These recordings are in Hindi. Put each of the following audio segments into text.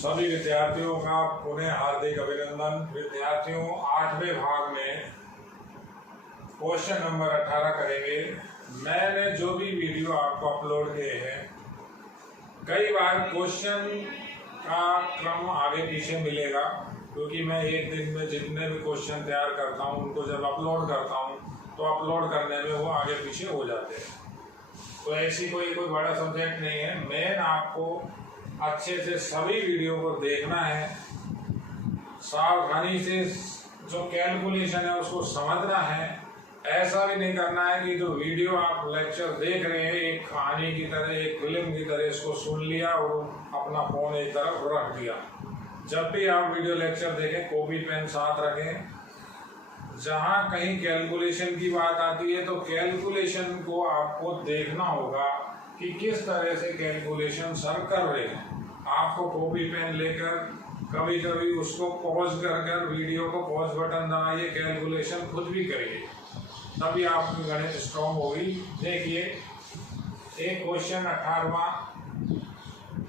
सभी विद्यार्थियों का पुनः हार्दिक अभिनंदन। विद्यार्थियों, 8वें भाग में क्वेश्चन नंबर 18 करेंगे। मैंने जो भी वीडियो आपको अपलोड किए हैं, कई बार क्वेश्चन का क्रम आगे पीछे मिलेगा, क्योंकि मैं एक दिन में जितने भी क्वेश्चन तैयार करता हूं उनको जब अपलोड करता हूं तो अपलोड करने में वो आगे पीछे हो जाते हैं। तो ऐसी कोई बड़ा सब्जेक्ट नहीं है। मेन आपको अच्छे से सभी वीडियो को देखना है, सावधानी से जो कैलकुलेशन है उसको समझना है। ऐसा भी नहीं करना है कि जो वीडियो आप लेक्चर देख रहे हैं एक कहानी की तरह, एक फिल्म की तरह इसको सुन लिया और अपना फोन एक तरफ रख दिया। जब भी आप वीडियो लेक्चर देखें कॉपी पेन साथ रखें। जहाँ कहीं कैलकुलेशन की बात आती है तो कैलकुलेशन को आपको देखना होगा कि किस तरह से कैलकुलेशन सर कर रहे हैं। आपको कॉपी पेन लेकर कभी कभी उसको पॉज कर वीडियो को पॉज बटन दबाइए, कैलकुलेशन खुद भी करिए, तभी आपकी गणित स्ट्रॉन्ग होगी। देखिए, एक क्वेश्चन 18वां,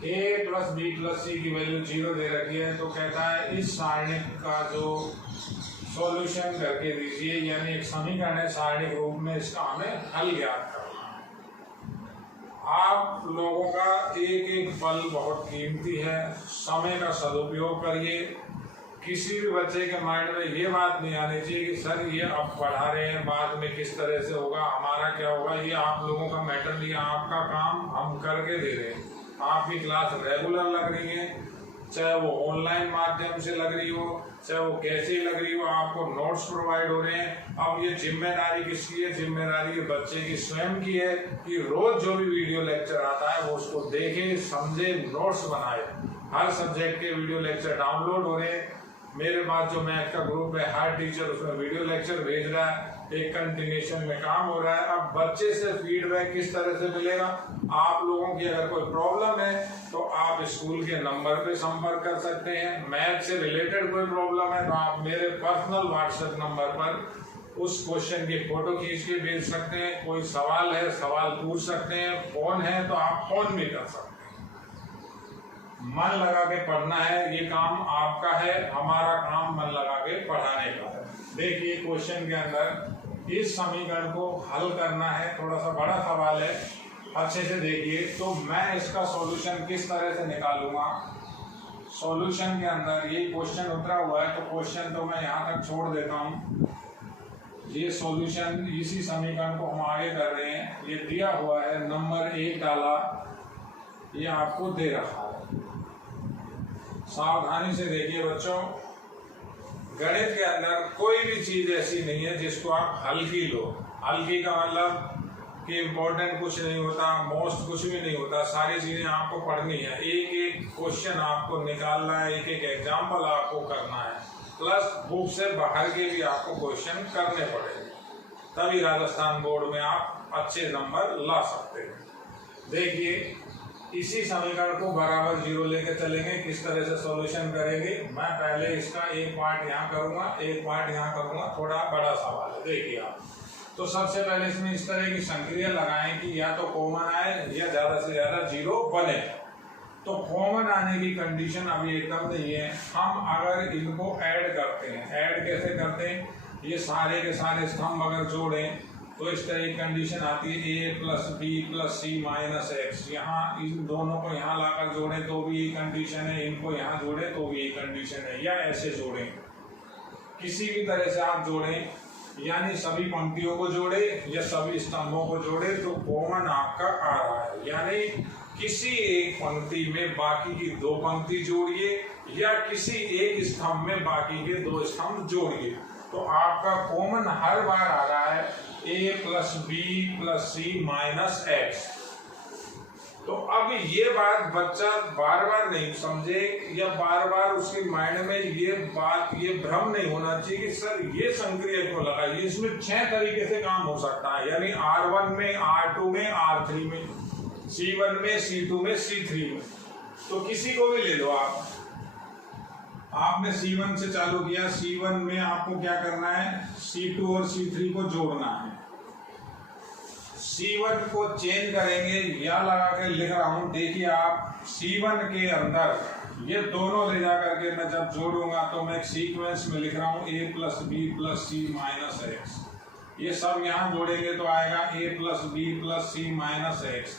a + b + c की वैल्यू 0 दे रखी है, तो कहता है इस सारणिक का जो सॉल्यूशन करके दीजिए, यानी एक समीकरण है सारणिक रूप में, इसका हमें हल ज्ञात करना है। आप लोगों का एक एक पल बहुत कीमती है, समय का सदुपयोग करिए। किसी भी बच्चे के माइंड में ये बात नहीं आनी चाहिए कि सर ये अब पढ़ा रहे हैं, बाद में किस तरह से होगा, हमारा क्या होगा। ये आप लोगों का मैटर नहीं है, आपका काम हम करके दे रहे हैं। आपकी क्लास रेगुलर लग रही है, चाहे वो ऑनलाइन माध्यम से लग रही हो, चाहे वो कैसे लग रही हो, आपको नोट्स प्रोवाइड हो रहे हैं। अब ये जिम्मेदारी किसकी है? जिम्मेदारी ये बच्चे की स्वयं की है कि रोज जो भी वीडियो लेक्चर आता है वो उसको देखे, समझे, नोट्स बनाए। हर सब्जेक्ट के वीडियो लेक्चर डाउनलोड हो रहे हैं। मेरे पास जो मैथ का ग्रुप है, हर टीचर उसमें वीडियो लेक्चर भेज रहा है, एक कंटिन्यूएशन में काम हो रहा है। अब बच्चे से फीडबैक किस तरह से मिलेगा? आप लोगों की अगर कोई प्रॉब्लम है तो आप स्कूल के नंबर पे संपर्क कर सकते हैं। मैथ से रिलेटेड कोई प्रॉब्लम है तो आप मेरे पर्सनल व्हाट्सएप नंबर पर उस क्वेश्चन की फोटो खींच के भेज सकते हैं। कोई सवाल है, सवाल पूछ सकते हैं। फोन है तो आप फोन भी कर सकते हैं। मन लगा के पढ़ना है, ये काम आपका है, हमारा काम मन लगा के पढ़ाने का है। देखिए, क्वेश्चन के अंदर इस समीकरण को हल करना है, थोड़ा सा बड़ा सवाल है, अच्छे से देखिए। तो मैं इसका सॉल्यूशन किस तरह से निकालूंगा? सॉल्यूशन के अंदर ये क्वेश्चन उतरा हुआ है तो क्वेश्चन तो मैं यहाँ तक छोड़ देता हूँ। ये सॉल्यूशन, इसी समीकरण को हम आगे कर रहे हैं। ये दिया हुआ है, नंबर 1 डाला, ये आपको दे रखा है। सावधानी से देखिए बच्चों, गणित के अंदर कोई भी चीज ऐसी नहीं है जिसको आप हल्की लो। हल्की का मतलब कि इम्पोर्टेंट कुछ नहीं होता, मोस्ट कुछ भी नहीं होता। सारी चीजें आपको पढ़नी है, एक एक क्वेश्चन आपको निकालना है, एक एक एग्जाम्पल आपको करना है, प्लस बुक से बाहर के भी आपको क्वेश्चन करने पड़ेंगे, तभी राजस्थान बोर्ड में आप अच्छे नंबर ला सकते हैं। देखिए, इसी समीकरण को बराबर 0 लेके चलेंगे। किस तरह से सॉल्यूशन करेंगे? मैं पहले इसका एक पार्ट यहाँ करूंगा, एक पार्ट यहाँ करूंगा, थोड़ा बड़ा सवाल है। देखिए आप, तो सबसे पहले इसमें इस तरह की संक्रिया लगाएं कि या तो कॉमन आए या ज्यादा से ज्यादा 0 बने। तो कॉमन आने की कंडीशन अभी एकदम नहीं है। हम अगर इनको ऐड करते हैं, ऐड कैसे करते हैं? ये सारे के सारे स्तंभ अगर जोड़ें तो इस तरह की कंडीशन आती है, a + b + c - x। यहाँ इन दोनों को यहाँ लाकर जोड़े तो भी ये कंडीशन है, इनको यहाँ जोड़े तो भी ये कंडीशन है, या ऐसे जोड़ें, किसी भी तरह से आप जोड़ें, यानी सभी पंक्तियों को जोड़े या सभी स्तंभों को जोड़े तो कॉमन आपका आ रहा है। यानी किसी एक पंक्ति में बाकी की 2 पंक्ति जोड़िए या किसी एक स्तंभ में बाकी के 2 स्तंभ जोड़िए, तो आपका कॉमन हर बार आ रहा है a + b + c - x। तो अब ये बात बच्चा बार बार नहीं समझे या बार बार उसके माइंड में ये बात, ये भ्रम नहीं होना चाहिए कि सर ये संक्रिया क्यों लगाई। इसमें 6 तरीके से काम हो सकता है, यानी R1 में, R2 में, R3 में, C1 में, C2 में, C3 में। तो किसी को भी ले लो आप। आपने C1 से चालू किया, C1 में आपको क्या करना है? C2 और C3 को जोड़ना है। C1 को चेंज करेंगे, या लगा के लिख रहा हूं, देखिए आप C1 के अंदर ये दोनों ले जा करके मैं जब जोड़ूंगा तो मैं एक सीक्वेंस में लिख रहा हूं a plus b plus c minus x. ये सब यहाँ जोड़ेंगे तो आएगा a plus b plus c minus x.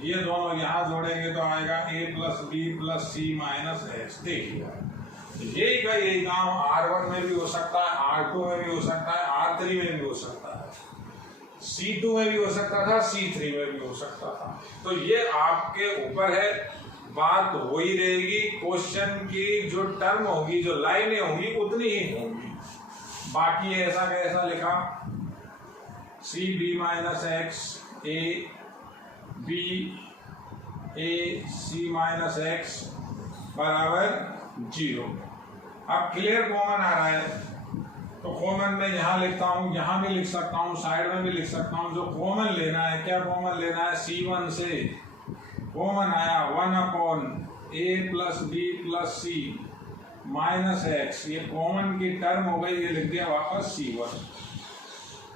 ये दोनों यहाँ जोड़ेंगे तो आएगा a plus b plus c minus x. देखिए यही का यही काम R1 में भी हो सकता है, R2 में भी हो सकता है, R3 में भी हो सकता है, C2 में भी हो सकता था, C3 में भी हो सकता था। तो ये आपके ऊपर है, बात हो ही रहेगी। क्वेश्चन की जो टर्म होगी, जो लाइनें होंगी उतनी ही होंगी। बाकी ऐसा कैसा लिखा, c b minus x a b a c minus x बराबर 0। अब क्लियर कॉमन आ रहा है तो कॉमन में यहाँ लिखता हूँ, यहाँ भी लिख सकता हूँ, साइड में भी लिख सकता हूँ। जो कॉमन लेना है, क्या कॉमन लेना है, C1 से कॉमन आया 1 a plus b plus c minus x. ये कॉमन की टर्म हो गई, ये लिख दिया वापस C1।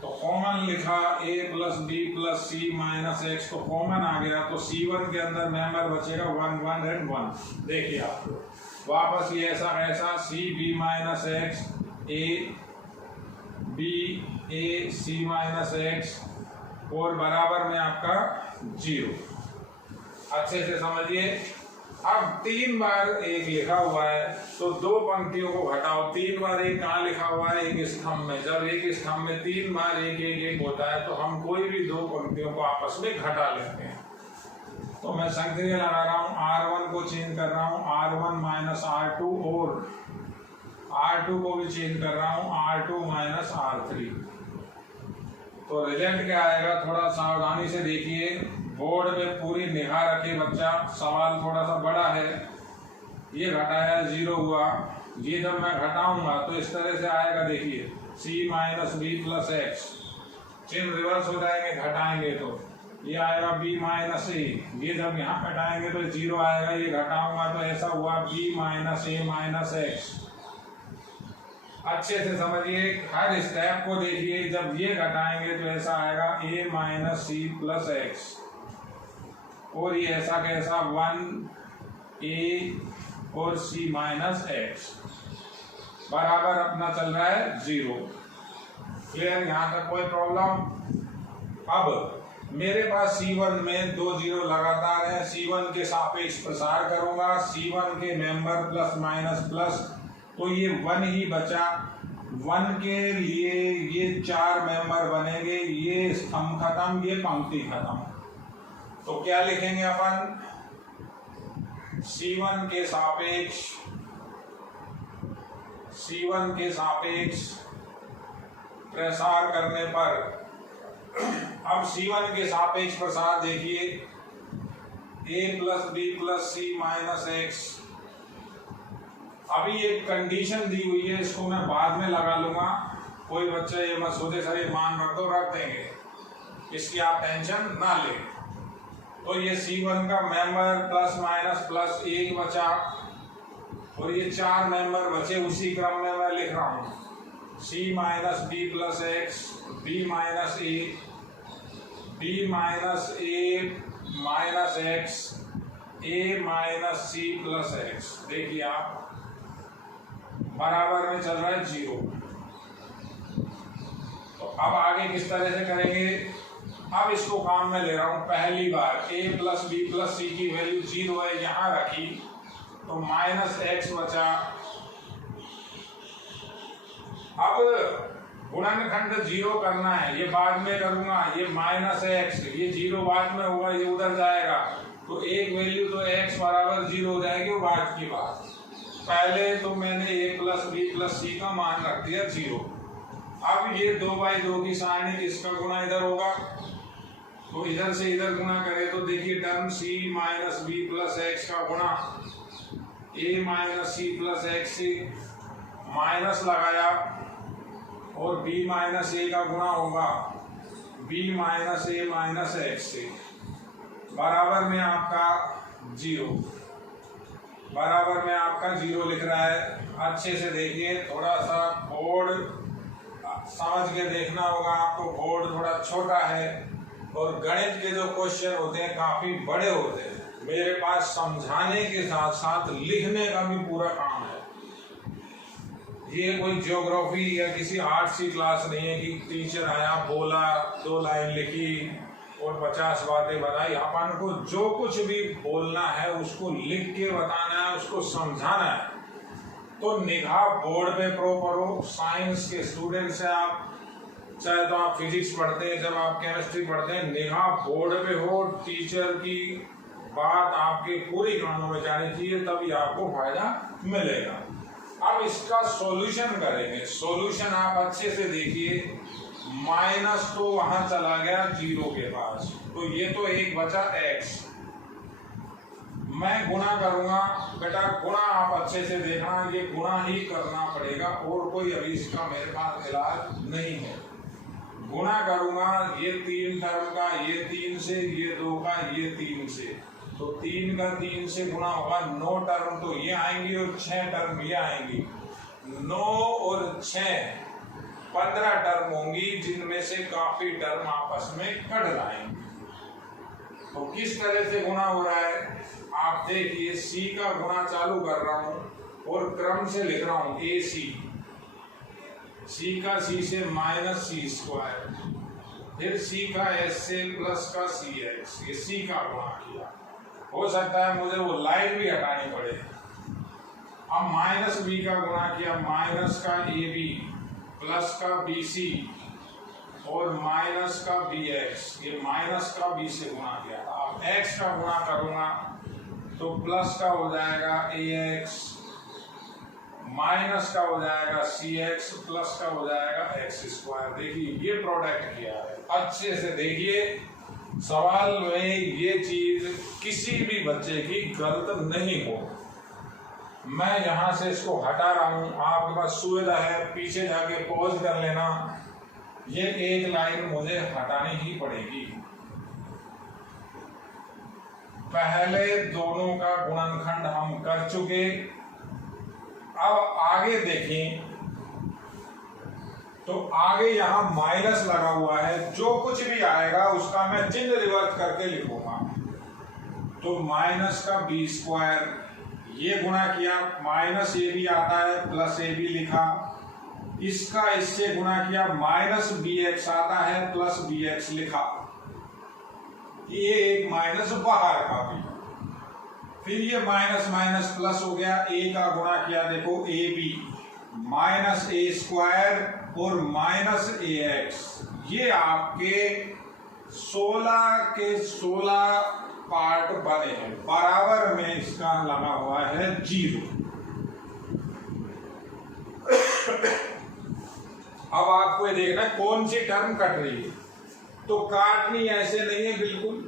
तो कॉमन लिखा a plus b plus c minus x, तो कॉमन आ गया। तो C1 के अंदर मेंबर बचेगा 1 1 एंड 1। देखिए आप वापस ये ऐसा c b minus x a b a c minus x और बराबर में आपका 0। अच्छे से समझिए। अब 3 बार एक लिखा हुआ है तो 2 पंक्तियों को घटाओ। 3 बार एक कहाँ लिखा हुआ है, एक स्तंभ में। जब एक स्तंभ में 3 बार एक होता है तो हम कोई भी 2 पंक्तियों को आपस में घटा लेते हैं। तो मैं संक्रिया लगा रहा हूँ, R1 को चेंज कर रहा हूँ R1 माइनस R2 और R2 को भी चेंज कर रहा हूँ R2 माइनस R3। तो रिजल्ट क्या आएगा, थोड़ा सावधानी से देखिए, बोर्ड में पूरी निगाह रखे बच्चा। सवाल थोड़ा सा बड़ा है। ये घटाया 0 हुआ, ये जब मैं घटाऊंगा तो इस तरह से आएगा। देखिए c minus B plus x, चिन्ह रिवर्स हो जाएंगे घटाएंगे तो ये आएगा b माइनस ए। ये जब यहाँ घटाएंगे तो 0 आएगा, ये घटाऊंगा तो ऐसा हुआ b माइनस ए माइनस एक्स। अच्छे से समझिए, हर स्टेप को देखिए। जब ये घटाएंगे तो ऐसा आएगा a minus C plus x, और ये ऐसा कैसा 1a और c माइनस एक्स बराबर अपना चल रहा है 0। क्लियर, यहाँ तक कोई प्रॉब्लम। अब मेरे पास C1 में 2 0 लगातार है। C1 के सापेक्ष प्रसार करूंगा, C1 के मेंबर प्लस माइनस प्लस, तो ये 1 ही बचा। 1 के लिए ये 4 मेंबर बनेंगे। ये स्तंभ खत्म, ये पंक्ति खत्म। तो क्या लिखेंगे अपन, C1 के सापेक्ष प्रसार करने पर, अब C1 के सापेक्ष प्रसार देखिए, a plus b plus c minus x. अभी एक कंडीशन दी हुई है, इसको मैं बाद में लगा लूंगा। कोई बच्चा ये मत सोचे सर ये मान रख दो, रख देंगे, इसकी आप टेंशन ना लें। तो ये C1 का मेंबर प्लस माइनस प्लस 1 बचा, और ये 4 मेंबर बचे। उसी क्रम में मैं लिख रहा हूँ c minus B plus X, B minus A, B minus A minus x, A minus C plus X. देखिए आप बराबर में चल रहा है 0। तो अब आगे किस तरह से करेंगे, अब इसको काम में ले रहा हूं। पहली बार a प्लस बी प्लस सी की वैल्यू 0 है, यहां रखी तो माइनस एक्स बचा। अब गुणनखंड 0 करना है, ये बाद में करूंगा। ये माइनस एक्स, ये 0 बाद में होगा, ये उधर जाएगा तो एक वैल्यू तो x बराबर 0 हो जाएगी, वो बाद की बात। पहले तो मैंने a प्लस बी प्लस सी का मान रख दिया 0। अब ये 2/2 की सारणी, इसका गुणा इधर होगा तो इधर से इधर गुणा करें तो देखिए term c minus B plus x का गुणा a minus C plus x से माइनस लगाया, और b माइनस ए का गुणा होगा b माइनस ए माइनस एक्स से, बराबर में आपका 0। बराबर में आपका 0 लिख रहा है। अच्छे से देखिए, थोड़ा सा बोर्ड समझ के देखना होगा आपको। बोर्ड थोड़ा छोटा है और गणित के जो क्वेश्चन होते हैं काफी बड़े होते हैं। मेरे पास समझाने के साथ साथ लिखने का भी पूरा काम है। ये कोई ज्योग्राफी या किसी आर्ट्स की क्लास नहीं है कि टीचर आया, बोला, 2 लाइन लिखी और 50 बातें बताई। अपन को जो कुछ भी बोलना है उसको लिख के बताना है, उसको समझाना है। तो निगाह बोर्ड पे प्रॉपर हो। साइंस के स्टूडेंट्स हैं आप, चाहे तो आप फिजिक्स पढ़ते हैं, जब आप केमिस्ट्री पढ़ते हैं, निगाह बोर्ड पे हो। टीचर की बात आपके पूरी कानों में जानी चाहिए, तभी आपको फायदा मिलेगा। अब इसका सॉल्यूशन करेंगे। सॉल्यूशन आप अच्छे से देखिए। माइनस तो वहां चला गया 0 के पास, तो ये तो एक बचा x। मैं गुणा करूंगा। बेटा गुणा आप अच्छे से देखना, ये गुणा ही करना पड़ेगा और कोई अभी इसका मेरे पास इलाज नहीं है। गुणा करूंगा ये 3 टर्म का, ये 3 से, ये 2 का, ये 3 से, तो 3 का 3 से गुणा होगा। 9 टर्म तो ये आएंगी और 6 टर्म ये आएंगी। 9 और 6 15 टर्म होंगी, जिनमें से काफी टर्म आपस में कट जाएंगे। तो किस तरह से गुणा हो रहा है आप देखिए। सी का गुणा चालू कर रहा हूं और क्रम से लिख रहा हूं ए सी। सी का सी से माइनस सी स्क्वायर, फिर सी का एस से प्लस का सी एक्स। ये सी का गुणा किया। हो सकता है मुझे वो लाइन भी हटानी पड़े। अब माइनस बी का गुणा किया, माइनस का ए बी प्लस का बी सी और माइनस का बी एक्स। ये माइनस का बी से गुणा किया। अब एक्स का गुणा करूंगा तो प्लस का हो जाएगा ए एक्स, माइनस का हो जाएगा सी एक्स, प्लस का हो जाएगा एक्स स्क्वायर। देखिए ये प्रोडक्ट किया है। अच्छे से देखिए, सवाल में ये चीज किसी भी बच्चे की गलत नहीं हो। मैं यहां से इसको हटा रहा हूं। आपके पास सुविधा है, पीछे जाके पॉज कर लेना। ये एक लाइन मुझे हटानी ही पड़ेगी। पहले दोनों का गुणनखंड हम कर चुके। अब आगे देखें तो आगे यहां माइनस लगा हुआ है। जो कुछ भी आएगा उसका मैं चिन्ह रिवर्स करके लिखूंगा। तो माइनस का बी स्क्वायर, ये गुणा किया, माइनस ए बी आता है, प्लस ए बी लिखा। इसका इससे गुणा किया, माइनस बी एक्स आता है, प्लस बी एक्स लिखा। ये एक माइनस बाहर का भी। फिर ये माइनस माइनस प्लस हो गया। ए का गुणा किया, देखो a B minus a square और माइनस ए एक्स। ये आपके 16 के 16 पार्ट बने हैं। बराबर में इसका लगा हुआ है 0। अब आपको ये देखना है कौन सी टर्म कट रही है। तो काटनी ऐसे नहीं है, बिल्कुल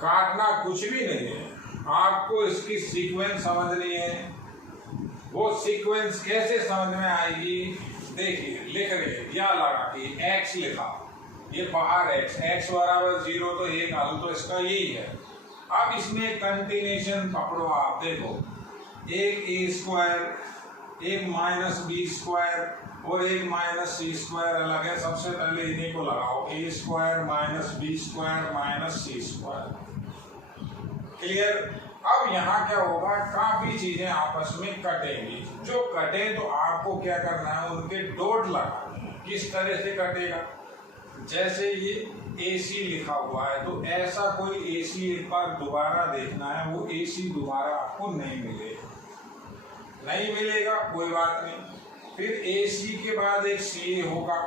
काटना कुछ भी नहीं है। आपको इसकी सीक्वेंस समझनी है। वो सीक्वेंस कैसे समझ में आएगी देखिए। लिख रहे या लगा कि x लिखा, ये बाहर x बराबर 0, तो एक हल तो इसका यही है। अब इसमें कंटिन्यूएशन पकड़ो आप। देखो एक ए स्क्वायर, एक माइनस बी स्क्वायर और एक माइनस सी स्क्वायर अलग है। सबसे पहले इन्हीं को लगाओ, A square minus B square minus C square. Clear. अब यहाँ क्या होगा, काफी चीजें आपस में कटेंगी। जो कटे तो आपको क्या करना है, उनके डॉट लगाना है। किस तरह से कटेगा, जैसे ये AC लिखा हुआ है तो ऐसा कोई AC एक बार दोबारा देखना है। वो AC दोबारा आपको नहीं मिलेगा, कोई बात नहीं। फिर AC के बाद एक CA होगा।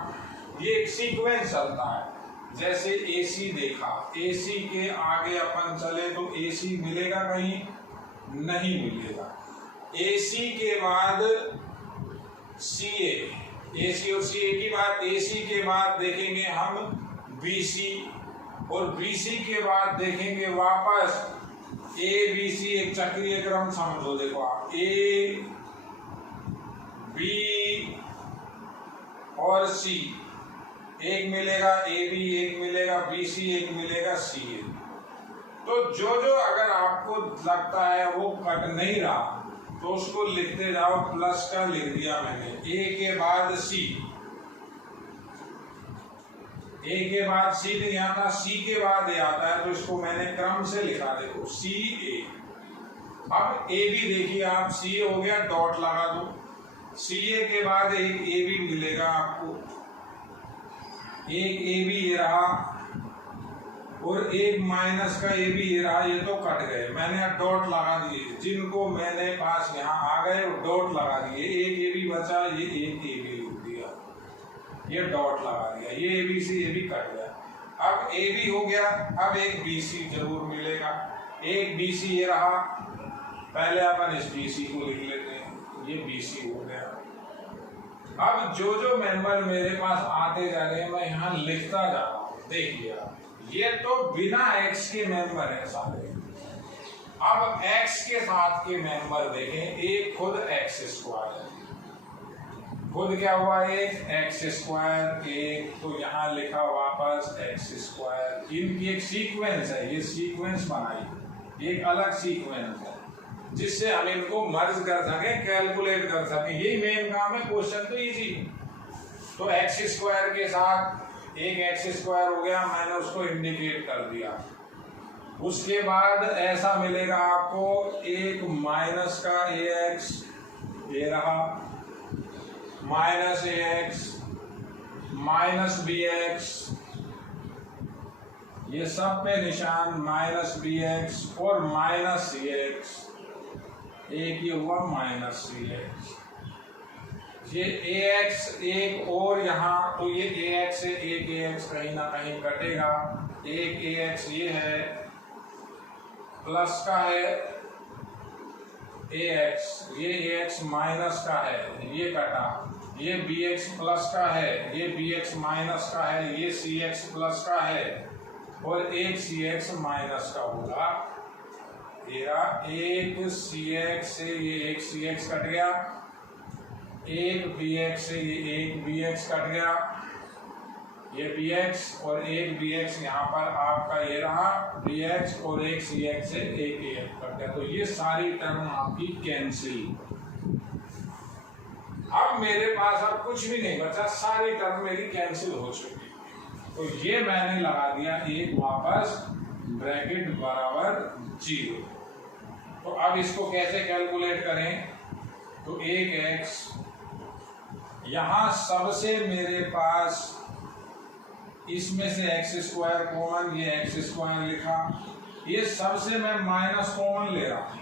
ये एक सीक्वेंस चलता है। जैसे AC देखा, AC के आगे अपन चले तो AC मिलेगा कहीं, नहीं मिलेगा। AC के बाद CA, AC और CA की बात, AC के बाद देखेंगे हम BC और BC के बाद देखेंगे वापस ABC। एक चक्रीय क्रम समझो। देखो आप A, B और C, एक मिलेगा AB, एक मिलेगा BC, एक मिलेगा CA। तो जो अगर आपको लगता है वो कट नहीं रहा तो उसको लिखते जाओ। प्लस का लिख दिया मैंने, A के बाद C, ए के बाद सी नहीं आता, सी के बाद ए आता है, तो इसको मैंने क्रम से लिखा, देखो सी ए। अब ए बी देखिए आप, सी ए हो गया, डॉट लगा दो, सी ए के बाद एक ए बी मिलेगा आपको, एक ए बी ये रहा और एक माइनस का ए बी ये रहा, ये तो कट गए, मैंने डॉट लगा दिए, जिनको मैंने पास यहाँ आ गए और डॉट लगा दिए, एक ए बी बचा, ये एक ए बी लिख दिया, ये डॉट लगा दिया, ये ए बी से ए बी कट गया। अब ए बी हो गया, अब एक बी सी जरूर मिलेगा, एक बी सी ये रहा, पहले अपन इस बी सी को लिख लेते हैं, ये बी सी हो गया। अब जो जो मेंबर मेरे पास आते जा रहे हैं मैं यहाँ लिखता जा रहा हूँ, देखिए ये तो बिना x के मेंबर है सारे। अब x के साथ के मेंबर देखें, एक खुद x स्क्वायर है, खुद क्या हुआ एक x स्क्वायर, एक तो यहाँ लिखा वापस x स्क्वायर, इनकी एक सीक्वेंस है, ये सीक्वेंस बनाई, एक अलग सीक्वेंस है जिससे हम इनको मर्ज कर सके, कैलकुलेट कर सके, यही मेन काम है, क्वेश्चन तो इजी। तो x स्क्वायर के साथ एक x स्क्वायर हो गया, मैंने उसको इंडिकेट कर दिया। उसके बाद ऐसा मिलेगा आपको एक माइनस का ax, ये रहा माइनस ax माइनस bx, ये सब पे निशान माइनस bx और माइनस cx, एक ये हुआ माइनस cx, ये ax एक और यहाँ, तो ये ax से एक ax कहीं ना कहीं कटेगा, एक ax ये है प्लस का है ax, ये ax माइनस का है, ये कटा, ये bx प्लस का है, ये bx माइनस का है, ये cx प्लस का है और एक cx माइनस का होगा, तेरा एक cx से ये एक cx कट गया, एक bx से ये एक bx कट गया, ये bx और एक bx यहाँ पर आपका ये रहा bx और एक cx से एक ax कट गया, तो ये सारी टर्म आपकी कैंसिल। अब मेरे पास अब कुछ भी नहीं बचा, सारी टर्म मेरी कैंसिल हो चुकी, तो ये मैंने लगा दिया एक वापस ब्रैकेट बराबर 0। तो अब इसको कैसे कैलकुलेट करें, तो एक x, यहां सबसे मेरे पास इसमें से x स्क्वायर कॉमन, ये x स्क्वायर लिखा, ये सबसे मैं माइनस कॉमन ले रहा हूं,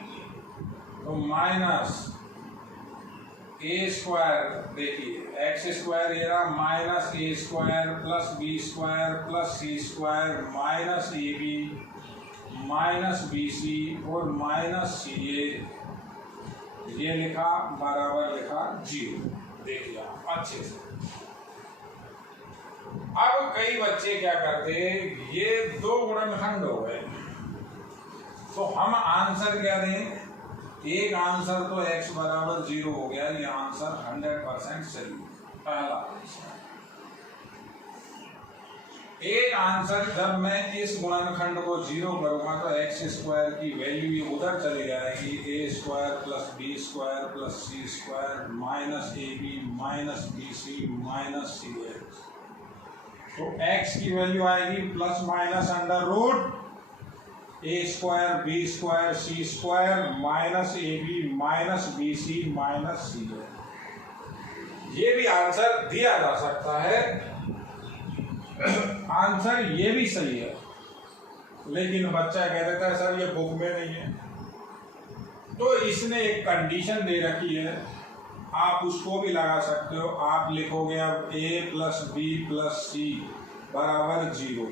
तो माइनस a स्क्वायर, देखिए x स्क्वायर ये रहा minus a square plus b square plus c square minus ab minus bc और माइनस ca, ये लिखा बराबर लिखा 0, देख लिया अच्छे से। अब कई बच्चे क्या करते हैं, ये दो गुणनखंड हो गए, तो हम आंसर क्या दें, एक आंसर तो x बराबर 0 हो गया, ये आंसर 100% सही, पहला आंसर। एक आंसर जब मैं इस गुणनखंड को 0 करूंगा तो x स्क्वायर की वैल्यू ये उधर चली जाएगी, a square plus b square plus c square minus ab minus bc minus cx, तो x की वैल्यू आएगी plus minus under root a square b square c square minus ab minus bc minus cx। ये भी आंसर दिया जा सकता है, आंसर ये भी सही है, लेकिन बच्चा कह देता है सर ये बुक में नहीं है, तो इसने एक कंडीशन दे रखी है, आप उसको भी लगा सकते हो। आप लिखोगे अब a प्लस बी प्लस सी बराबर 0,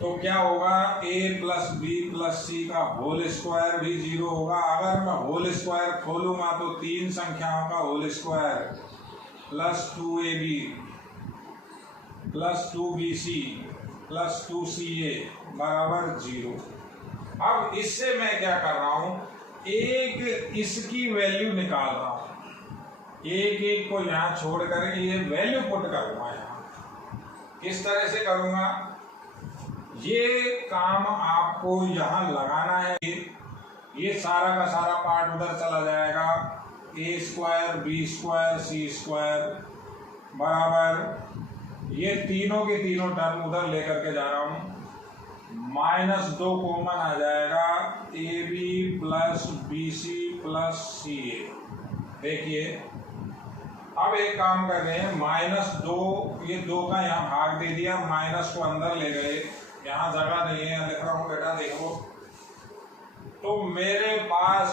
तो क्या होगा a प्लस बी प्लस सी का होल स्क्वायर भी 0 होगा। अगर मैं होल स्क्वायर खोलूंगा तो 3 संख्याओं का whole square plus 2ab plus 2bc plus 2ca बराबर 0। अब इससे मैं क्या कर रहा हूं, एक इसकी वैल्यू निकाल रहा हूं, एक एक को यहां छोड़कर ये वैल्यू पुट करूंगा यहां। किस तरह से करूंगा, ये काम आपको यहां लगाना है, ये सारा का सारा पार्ट उधर चला जाएगा, a square B square C square बराबर ये तीनों के तीनों टर्म उधर लेकर के जा रहा हूं, -2 कॉमन आ जाएगा, AB plus BC plus CA। देखिए अब एक काम कर रहे हैं, -2, ये 2 का यहाँ भाग दे दिया, माइनस को अंदर ले गए, यहाँ जगह नहीं है, लिख रहा हूँ बेटा देखो, तो मेरे पास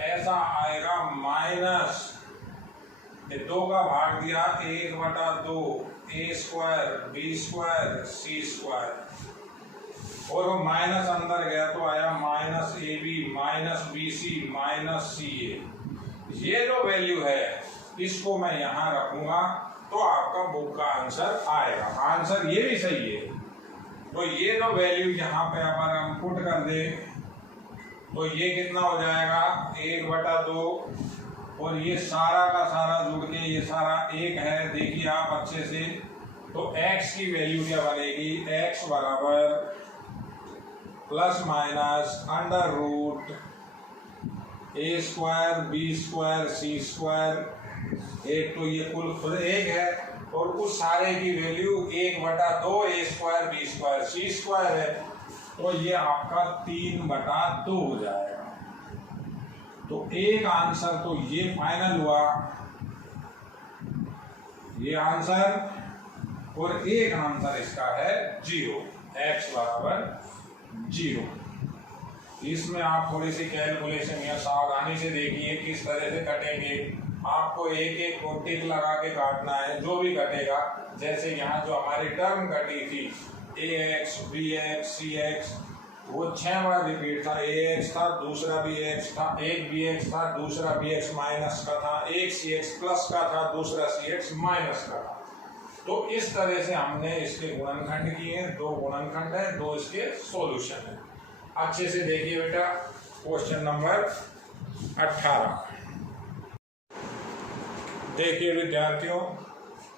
ऐसा आएगा माइनस 2 का भाग दिया 1/2 A² B² C², और वो माइनस अंदर गया तो आया -AB -BC -CA। ये जो वैल्यू है इसको मैं यहाँ रखूंगा तो आपका बुक का आंसर आएगा। आंसर ये भी सही है। तो ये जो वैल्यू यहाँ पे अगर हम पुट कर दे तो ये कितना हो जाएगा 1/2, और ये सारा का सारा जुड़ के ये सारा 1 है। देखिए आप अच्छे से, तो x की वैल्यू क्या बनेगी, x बराबर ±√A² B² C²। एक तो ये कुल खुद 1 है और उस सारे की वैल्यू 1/2 A² B² C² है, तो ये आपका 3/2 हो जाएगा। तो एक आंसर तो ये फाइनल हुआ, ये आंसर, और एक आंसर इसका है 0, x बराबर 0। इसमें आप थोड़ी सी कैलकुलेशन या सावधानी से देखिए किस तरह से कटेंगे। आपको एक एक को टिक लगा के काटना है, जो भी कटेगा। जैसे यहाँ जो हमारी टर्म कटी थी AX BX CX, वो 6 बार रिपीट था। AX था, दूसरा BX था, एक BX था, दूसरा BX माइनस का था, एक CX प्लस का था, दूसरा CX माइनस का था। तो इस तरह से हमने इसके गुणनखंड किए, 2 गुणनखंड है, 2 इसके सॉल्यूशन है। अच्छे से देखिए बेटा, क्वेश्चन नंबर 18 देखिए विद्यार्थियों,